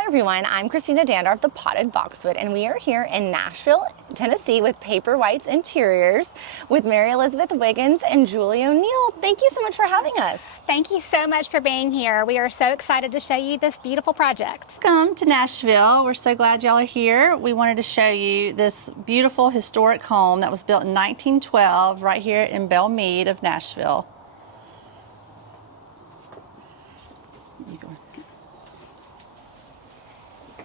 Hi everyone, I'm Christina Dandar of the Potted Boxwood, and we are here in Nashville, Tennessee with Paperwhite Interiors with Mary Elizabeth Wiggins and Julie O'Neill. Thank you so much for having us. Thank you so much for being here. We are so excited to show you this beautiful project. Welcome to Nashville. We're so glad y'all are here. We wanted to show you this beautiful historic home that was built in 1912 right here in Belle Meade of Nashville.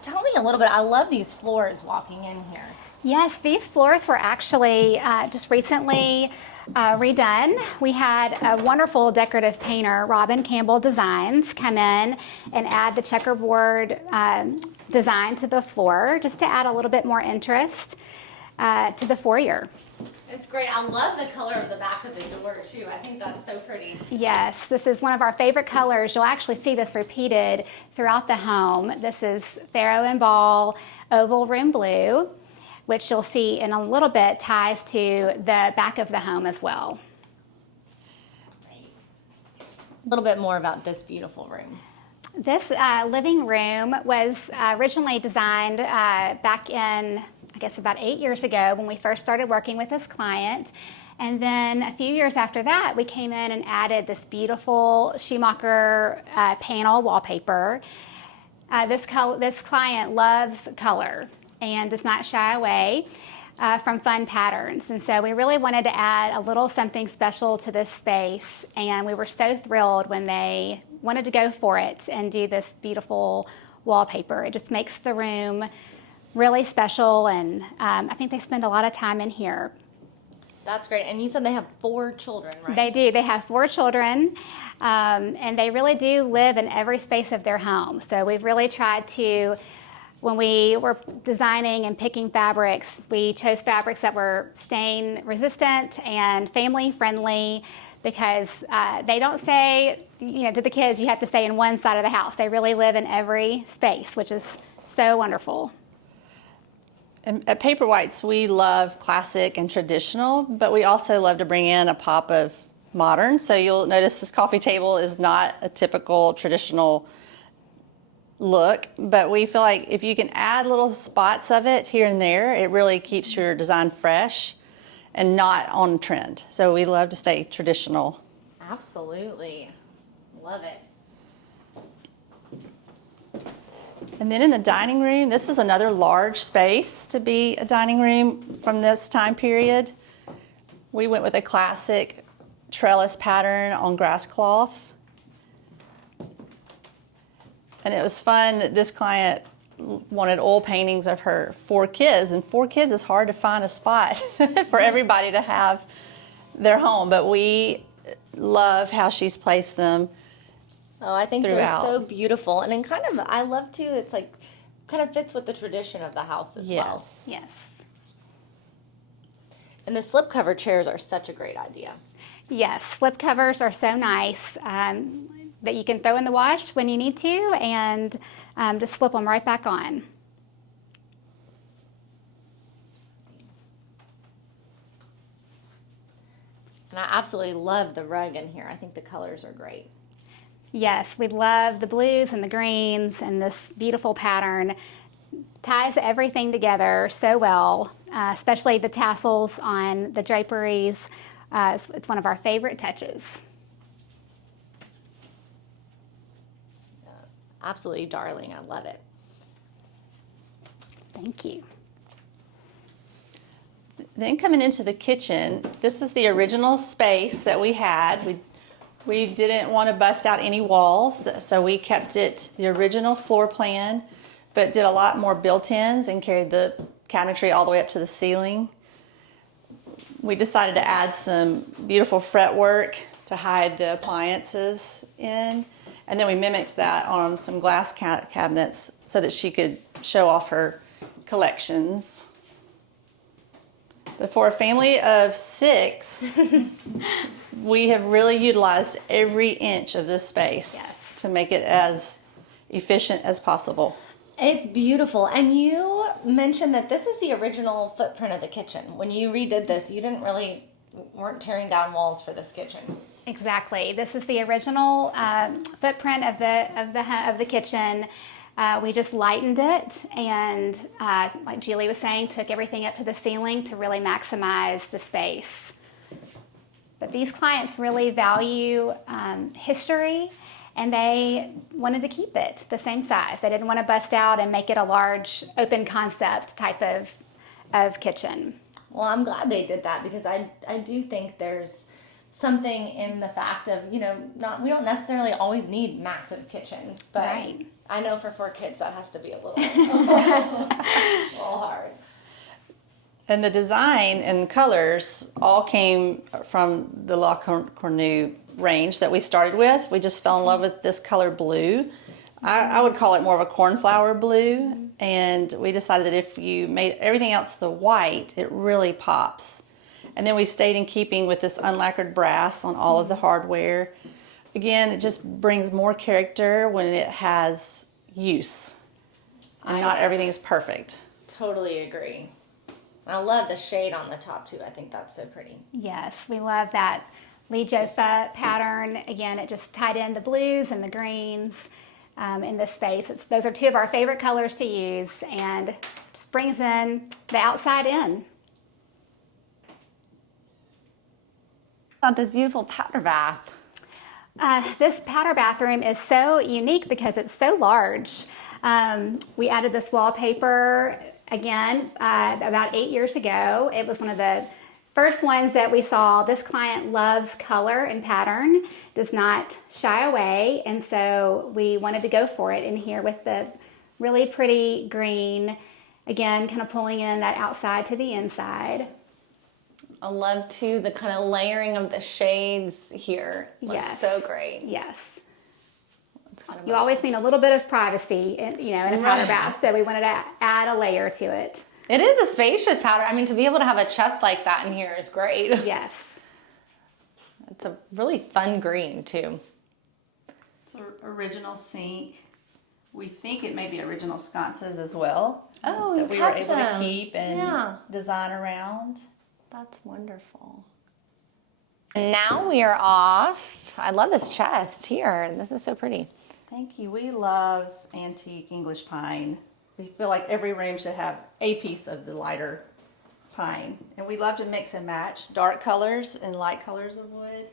Tell me a little bit, I love these floors walking in here. Yes, these floors were actually just recently redone. We had a wonderful decorative painter, Robin Campbell Designs, come in and add the checkerboard design to the floor just to add a little bit more interest to the foyer. It's great. I love the color of the back of the door too. I think that's so pretty. Yes, this is one of our favorite colors. You'll actually see this repeated throughout the home. This is Faro and Ball Oval Room Blue, which you'll see in a little bit ties to the back of the home as well. A little bit more about this beautiful room. This living room was originally designed back in, I guess, about 8 years ago when we first started working with this client. And then a few years after that, we came in and added this beautiful Schumacher panel wallpaper. This client loves color and does not shy away from fun patterns. And so we really wanted to add a little something special to this space. And we were so thrilled when they wanted to go for it and do this beautiful wallpaper. It just makes the room really special, and I think they spend a lot of time in here. That's great. And you said they have 4 children, right? They do. They have 4 children, and they really do live in every space of their home. So we've really tried to, when we were designing and picking fabrics, we chose fabrics that were stain resistant and family friendly, because they don't say, to the kids, you have to stay in one side of the house. They really live in every space, which is so wonderful. And at Paperwhites, we love classic and traditional, but we also love to bring in a pop of modern. So you'll notice this coffee table is not a typical traditional look, but we feel like if you can add little spots of it here and there, it really keeps your design fresh and not on trend. So we love to stay traditional. Absolutely. Love it. And then in the dining room, this is another large space to be a dining room from this time period. We went with a classic trellis pattern on grass cloth. And it was fun. This client wanted oil paintings of her 4 kids, and 4 kids is hard to find a spot for everybody to have their home, but we love how she's placed them. Oh, I think throughout. They're so beautiful. And then kind of, I love too, it's like, kind of fits with the tradition of the house as well. Yes. And the slipcover chairs are such a great idea. Yes, slip covers are so nice that you can throw in the wash when you need to and just slip them right back on. And I absolutely love the rug in here. I think the colors are great. Yes, we love the blues and the greens, and this beautiful pattern ties everything together so well, especially the tassels on the draperies. It's one of our favorite touches. Absolutely darling. I love it. Thank you. Then coming into the kitchen, this was the original space that we had. We didn't want to bust out any walls, so we kept it the original floor plan, but did a lot more built-ins and carried the cabinetry all the way up to the ceiling. We decided to add some beautiful fretwork to hide the appliances in, and then we mimicked that on some glass cabinets so that she could show off her collections. But for a family of 6, we have really utilized every inch of this space to make it as efficient as possible. It's beautiful. And you mentioned that this is the original footprint of the kitchen. When you redid this, you weren't tearing down walls for this kitchen. Exactly. This is the original footprint of the kitchen. We just lightened it and, like Julie was saying, took everything up to the ceiling to really maximize the space. But these clients really value history, and they wanted to keep it the same size. They didn't want to bust out and make it a large open concept type of kitchen. Well, I'm glad they did that, because I do think there's something in the fact of, we don't necessarily always need massive kitchens, but Right. I know for 4 kids that has to be a little, a little hard. And the design and colors all came from the La Cornue range that we started with. We just fell in love with this color blue. I would call it more of a cornflower blue. And we decided that if you made everything else the white, it really pops. And then we stayed in keeping with this unlacquered brass on all of the hardware. Again, it just brings more character when it has use. And not everything is perfect. Totally agree. I love the shade on the top too. I think that's so pretty. Yes, we love that Lee Joseph pattern. Again, it just tied in the blues and the greens in this space. Those are 2 of our favorite colors to use, and just brings in the outside in. About this beautiful powder bath. This powder bathroom is so unique because it's so large. We added this wallpaper again about 8 years ago. It was one of the first ones that we saw. This client loves color and pattern, does not shy away, and so we wanted to go for it in here with the really pretty green, again kind of pulling in that outside to the inside. I love too the kind of layering of the shades here. Looks Yes. so great. Yes. It's kind of You always need a little bit of privacy, in a powder bath, so we wanted to add a layer to it. It is a spacious powder. I mean, to be able to have a chest like that in here is great. Yes. It's a really fun green too. It's an original sink. We think it may be original sconces as well. Oh, that we were able to keep and Yeah. design around. That's wonderful. And now we are off. I love this chest here. This is so pretty. Thank you. We love antique English pine. We feel like every room should have a piece of the lighter pine. And we love to mix and match dark colors and light colors of wood.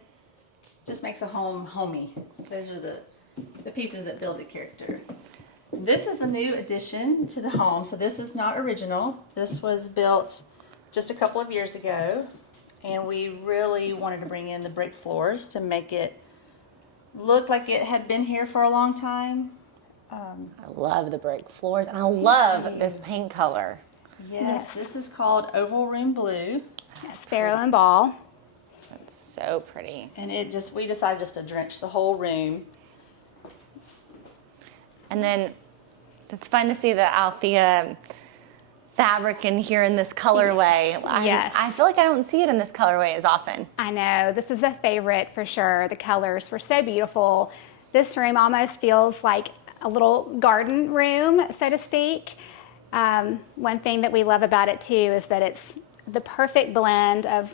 Just makes a home homey. Those are the pieces that build the character. This is a new addition to the home. So this is not original. This was built just a couple of years ago. And we really wanted to bring in the brick floors to make it look like it had been here for a long time. I love the brick floors, and I love this paint color. Yes, this is called Oval Room Blue. Sparrow and ball. It's so pretty. And we decided just to drench the whole room. And then it's fun to see the Althea fabric in here in this colorway. Yes. I feel like I don't see it in this colorway as often. I know, this is a favorite for sure. The colors were so beautiful. This room almost feels like a little garden room, so to speak. One thing that we love about it too is that it's the perfect blend of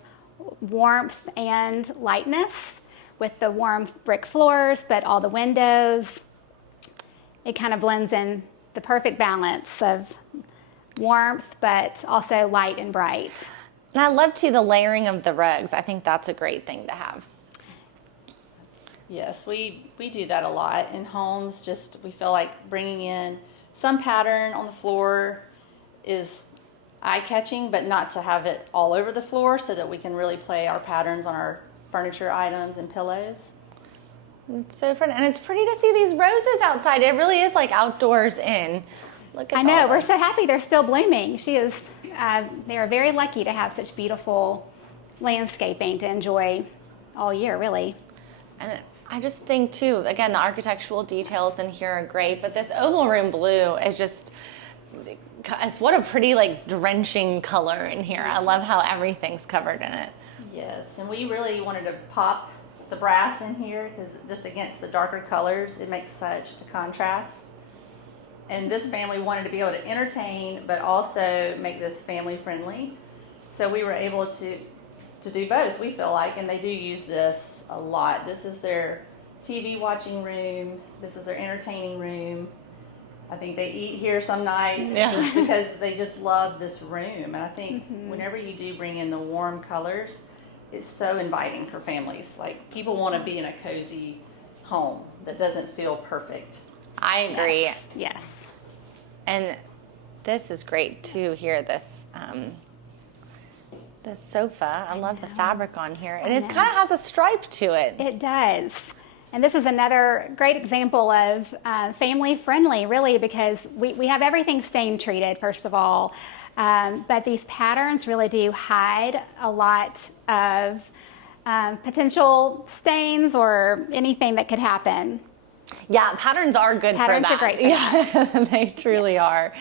warmth and lightness with the warm brick floors, but all the windows. It kind of blends in the perfect balance of warmth, but also light and bright. And I love too the layering of the rugs. I think that's a great thing to have. Yes, we do that a lot in homes. Just we feel like bringing in some pattern on the floor is eye-catching, but not to have it all over the floor, so that we can really play our patterns on our furniture items and pillows. It's so fun, and it's pretty to see these roses outside. It really is like outdoors in. Look at I know, all we're this. so happy they're still blooming. They are very lucky to have such beautiful landscaping to enjoy all year, really. And I just think too, again, the architectural details in here are great, but this oval room blue is just, what a pretty like drenching color in here. I love how everything's covered in it. Yes, and we really wanted to pop the brass in here because just against the darker colors, it makes such a contrast. And this family wanted to be able to entertain, but also make this family friendly. So we were able to do both, we feel like, and they do use this a lot. This is their TV watching room. This is their entertaining room. I think they eat here some nights just because they just love this room. And I think whenever you do bring in the warm colors, it's so inviting for families. Like, people want to be in a cozy home that doesn't feel perfect. I agree. Yes. And this is great too here, this sofa. I love the fabric on here. And it kind of has a stripe to it. It does. And this is another great example of family friendly, really, because we have everything stain treated, first of all. But these patterns really do hide a lot of potential stains or anything that could happen. Yeah, patterns are good Patterns for that. are great for that. They truly are.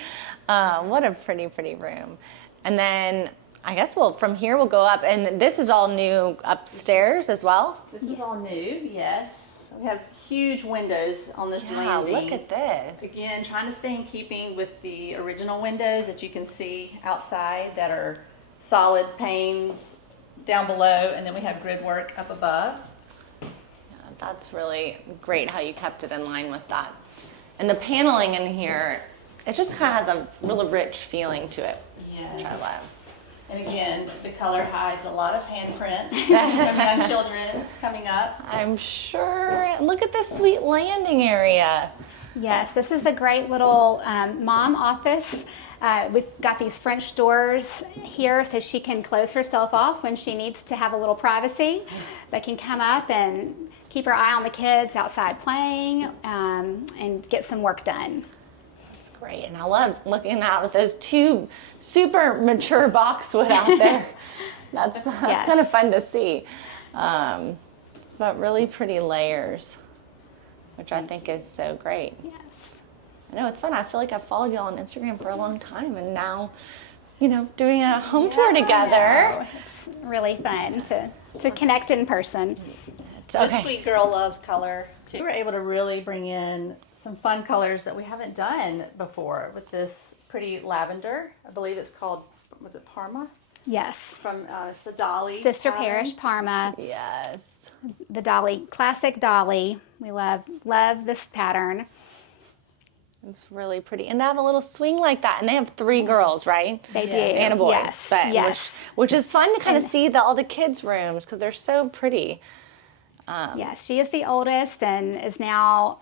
What a pretty, pretty room. And then I guess from here we'll go up, and this is all new upstairs as well. This is all new, yes. We have huge windows on this landing. Look at this. Again, trying to stay in keeping with the original windows that you can see outside that are solid panes down below, and then we have grid work up above. That's really great how you kept it in line with that. And the paneling in here, it just kind of has a really rich feeling to it, which I love. And again, the color hides a lot of handprints from young children coming up. I'm sure. Look at this sweet landing area. Yes, this is a great little mom office. We've got these French doors here so she can close herself off when she needs to have a little privacy, but can come up and keep her eye on the kids outside playing and get some work done. It's great. And I love looking out at those two super mature boxwood out there. That's kind of fun to see. But really pretty layers, which I think is so great. Yes. I know, it's fun. I feel like I've followed y'all on Instagram for a long time, and now, doing a home tour together. It's really fun to connect in person. This sweet girl loves color too. We were able to really bring in some fun colors that we haven't done before with this pretty lavender. I believe it's called, was it Parma? Yes. From it's the Dolly Sister pattern. Parish Parma. Yes. The Dolly, classic Dolly. We love this pattern. It's really pretty. And they have a little swing like that. And they have 3 girls, right? They do. And a boy. Yes. But, Yes. Which is fun to kind of see all the kids' rooms because they're so pretty. Yes, she is the oldest and is now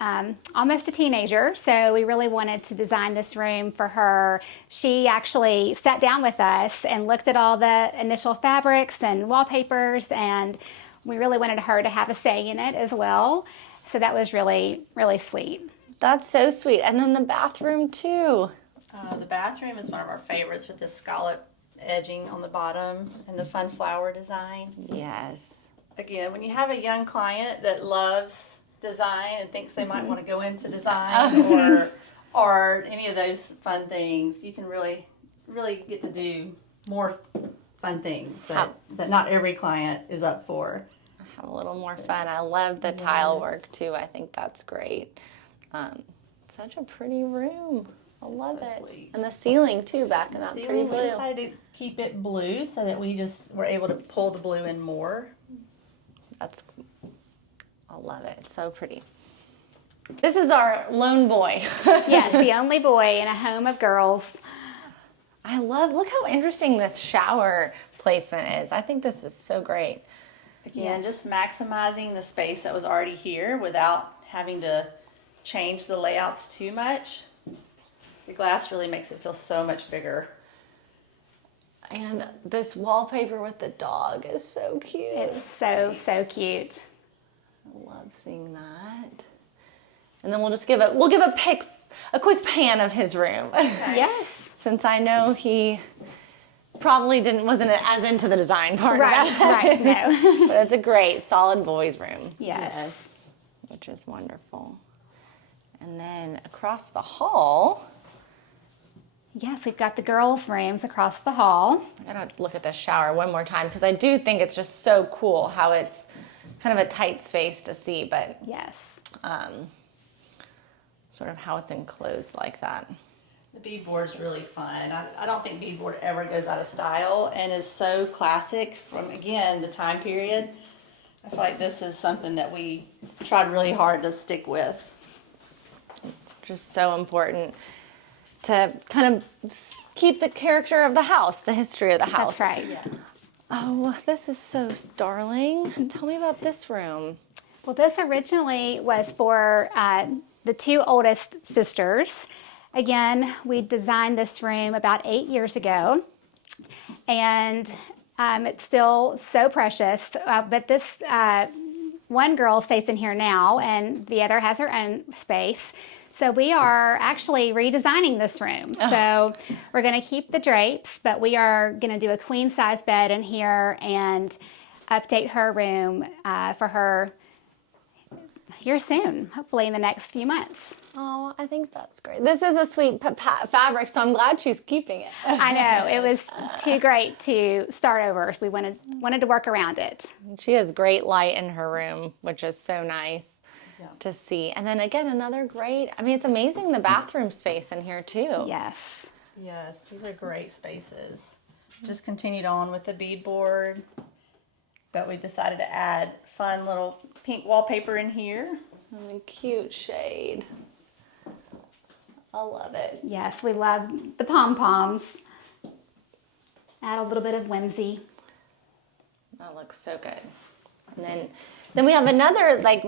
almost a teenager, so we really wanted to design this room for her. She actually sat down with us and looked at all the initial fabrics and wallpapers, and we really wanted her to have a say in it as well. So that was really, really sweet. That's so sweet. And then the bathroom, too. The bathroom is one of our favorites with this scallop edging on the bottom and the fun flower design. Yes. Again, when you have a young client that loves design and thinks they might want to go into design or art, any of those fun things, you can really get to do more fun things that not every client is up for. Have a little more fun. I love the tile work, too. I think that's great. Such a pretty room. I love it. Sweet. And the ceiling, too, back in that pretty blue. We decided to keep it blue so that we just were able to pull the blue in more. I love it. It's so pretty. This is our lone boy. Yes, the only boy in a home of girls. Look how interesting this shower placement is. I think this is so great. Again, just maximizing the space that was already here without having to change the layouts too much. The glass really makes it feel so much bigger. And this wallpaper with the dog is so cute. It's so cute. I love seeing that. And then we'll give a quick pan of his room. Okay. Yes. Since I know he probably wasn't as into the design part of it. Right, no. But it's a great, solid boys' room. Yes. Which is wonderful. And then across the hall. Yes, we've got the girls' rooms across the hall. I gotta look at the shower one more time because I do think it's just so cool how it's kind of a tight space to see, but Yes. Sort of how it's enclosed like that. The beadboard's really fun. I don't think beadboard ever goes out of style and is so classic from, again, the time period. I feel like this is something that we tried really hard to stick with. Just so important to kind of keep the character of the house, the history of the house. That's right. Yes. Oh, this is so darling. Tell me about this room. Well, this originally was for the two oldest sisters. Again, we designed this room about 8 years ago, and it's still so precious. But this one girl stays in here now, and the other has her own space. So we are actually redesigning this room. So we're going to keep the drapes, but we are going to do a queen size bed in here and update her room for her here soon, hopefully in the next few months. Oh, I think that's great. This is a sweet fabric, so I'm glad she's keeping it. I know, it was too great to start over. We wanted to work around it. She has great light in her room, which is so nice to see. And then again, another great, I mean, it's amazing the bathroom space in here too. Yes. Yes, these are great spaces. Just continued on with the beadboard, but we decided to add fun little pink wallpaper in here. And a cute shade. I love it. Yes, we love the pom-poms. Add a little bit of whimsy. That looks so good. And then we have another, like,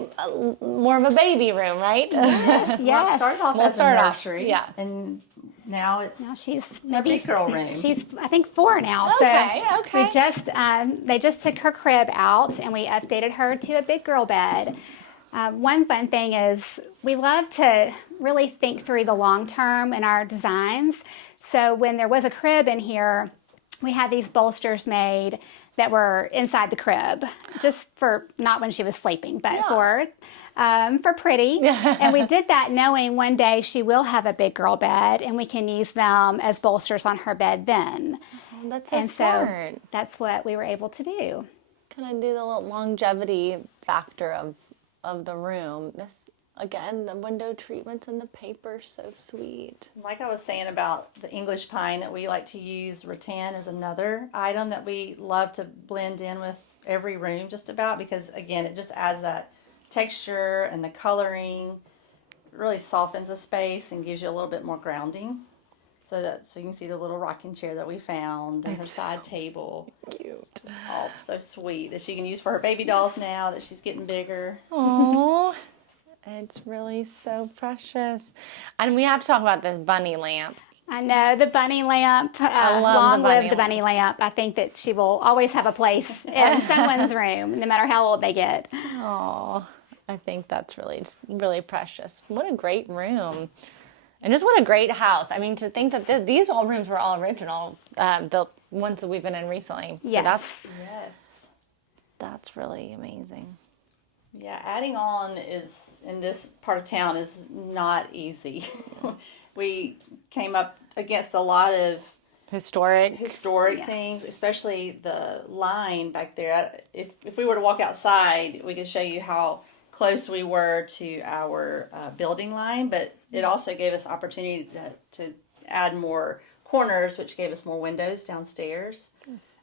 more of a baby room, right? Yes. Well, it started off as a nursery. Yeah. And now it's She's a big girl room. She's, I think, 4 now. Okay, so okay. we just they just took her crib out and we updated her to a big girl bed. One fun thing is we love to really think through the long term in our designs. So when there was a crib in here, we had these bolsters made that were inside the crib, just for not when she was sleeping, but for pretty. And we did that knowing one day she will have a big girl bed and we can use them as bolsters on her bed then. Oh, that's so And smart. so that's what we were able to do. Kind of do the little longevity factor of the room. This, again, the window treatments and the paper, so sweet. Like I was saying about the English pine that we like to use, rattan is another item that we love to blend in with every room just about, because again, it just adds that texture and the coloring. It really softens the space and gives you a little bit more grounding. So you can see the little rocking chair that we found and her side table. Cute. Just all so sweet that she can use for her baby dolls now that she's getting bigger. Oh, it's really so precious. And we have to talk about this bunny lamp. I know, the bunny lamp. I love long the bunny live the bunny lamp. I think that she will always have a place in someone's room, no matter how old they get. Oh, I think that's really precious. What a great room. And just what a great house. I mean, to think that these all rooms were all original, the ones that we've been in recently. So Yes. that's really amazing. Yeah, adding on is in this part of town is not easy. We came up against a lot of Historic. things, especially the line back there. If we were to walk outside, we could show you how close we were to our building line, but it also gave us opportunity to add more corners, which gave us more windows downstairs.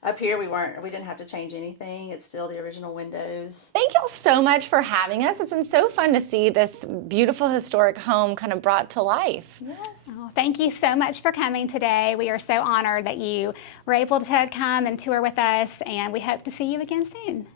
Up here, we didn't have to change anything. It's still the original windows. Thank y'all so much for having us. It's been so fun to see this beautiful historic home kind of brought to life. Yes. Oh, thank you so much for coming today. We are so honored that you were able to come and tour with us, and we hope to see you again soon.